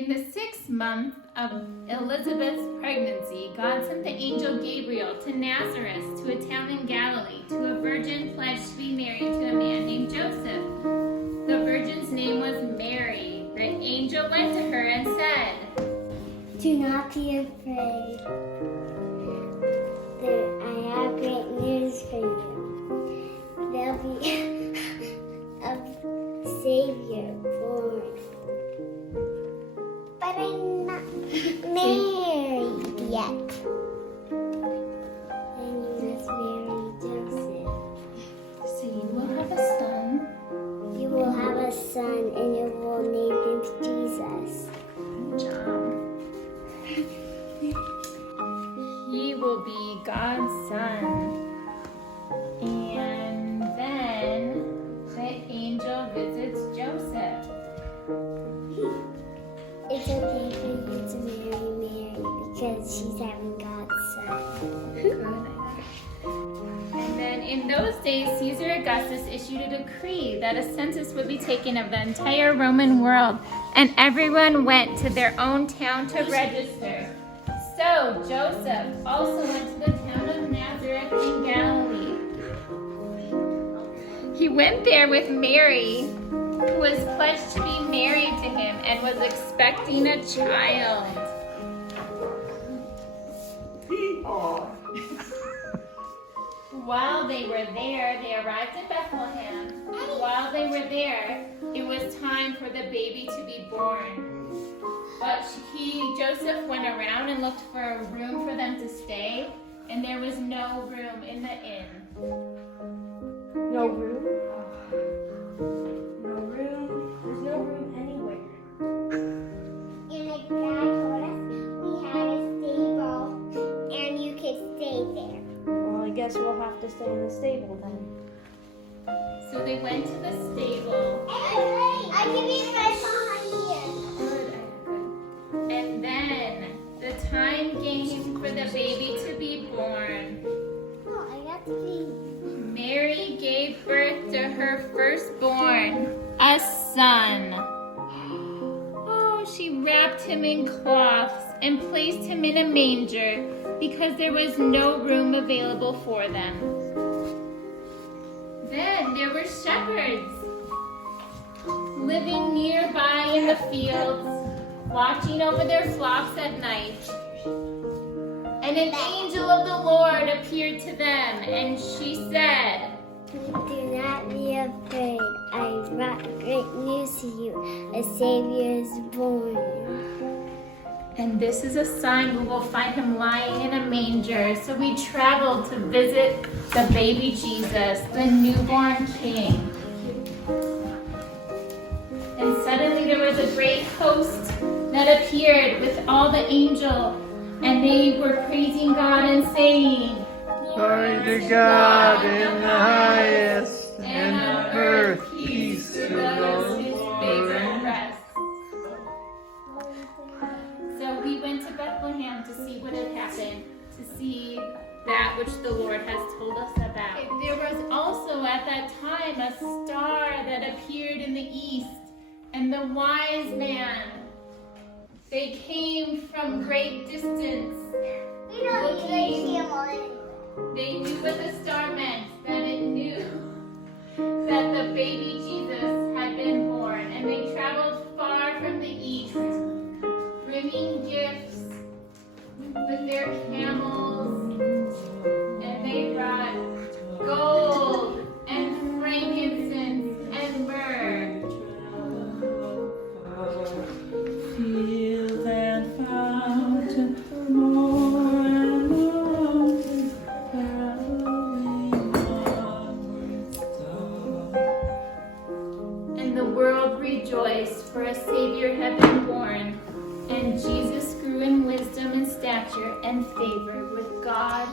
In the 6th month of Elizabeth's pregnancy, God sent the angel Gabriel to Nazareth, to a town in Galilee, to a virgin pledged to be married to a man named Joseph. The virgin's name was Mary. The angel went to her and said, "Do not be afraid. I have great news for you. There'll be a Savior born. But I'm not married yet. And you must marry Joseph. So you will have a son. You will have a son, and you will name him Jesus. Good job. He will be God's son." And then the angel visits Joseph. It's okay for you to marry Mary because she's having God's son. And then in those days, Caesar Augustus issued a decree that a census would be taken of the entire Roman world, and everyone went to their own town to register. So Joseph also went to the town of Nazareth in Galilee. He went there with Mary, who was pledged to be married to him and was expecting a child. While they were there, they arrived in Bethlehem. While they were there, it was time for the baby to be born. But Joseph went around and looked for a room for them to stay, and there was no room in the inn. No room? No room? There's no room anywhere. And the guy told us we had a stable and you could stay there. Well, I guess we'll have to stay in the stable then. So they went to the stable. I can be right behind here. Good. And then the time came for the baby to be born. Oh, I got to be. Mary gave birth to her firstborn, a son. Oh, she wrapped him in cloths and placed him in a manger because there was no room available for them. Then there were shepherds living nearby in the fields, watching over their flocks at night. And an angel of the Lord appeared to them, and she said, "Do not be afraid. I brought great news to you. A Savior is born." and this is a sign we will find him lying in a manger. So we traveled to visit the baby Jesus, the newborn king. And suddenly there was a great host that appeared with all the angels, and they were praising God and saying, Glory to God in the highest, and on earth peace to those whose favor rests. So we went to Bethlehem to see what had happened, to see that which the Lord has told us about. There was also at that time a star that appeared in the east, and the wise man, they came from great distance. We don't even see him already. They knew what the star meant, that it knew that the baby Jesus had been born, and they traveled far from the east, bringing gifts with their camels, and they brought gold and frankincense and myrrh. Field and fountain, moor and mountain, caroling onward so. And the world rejoiced, for a Savior had been born, and Jesus grew in wisdom and stature and favor with God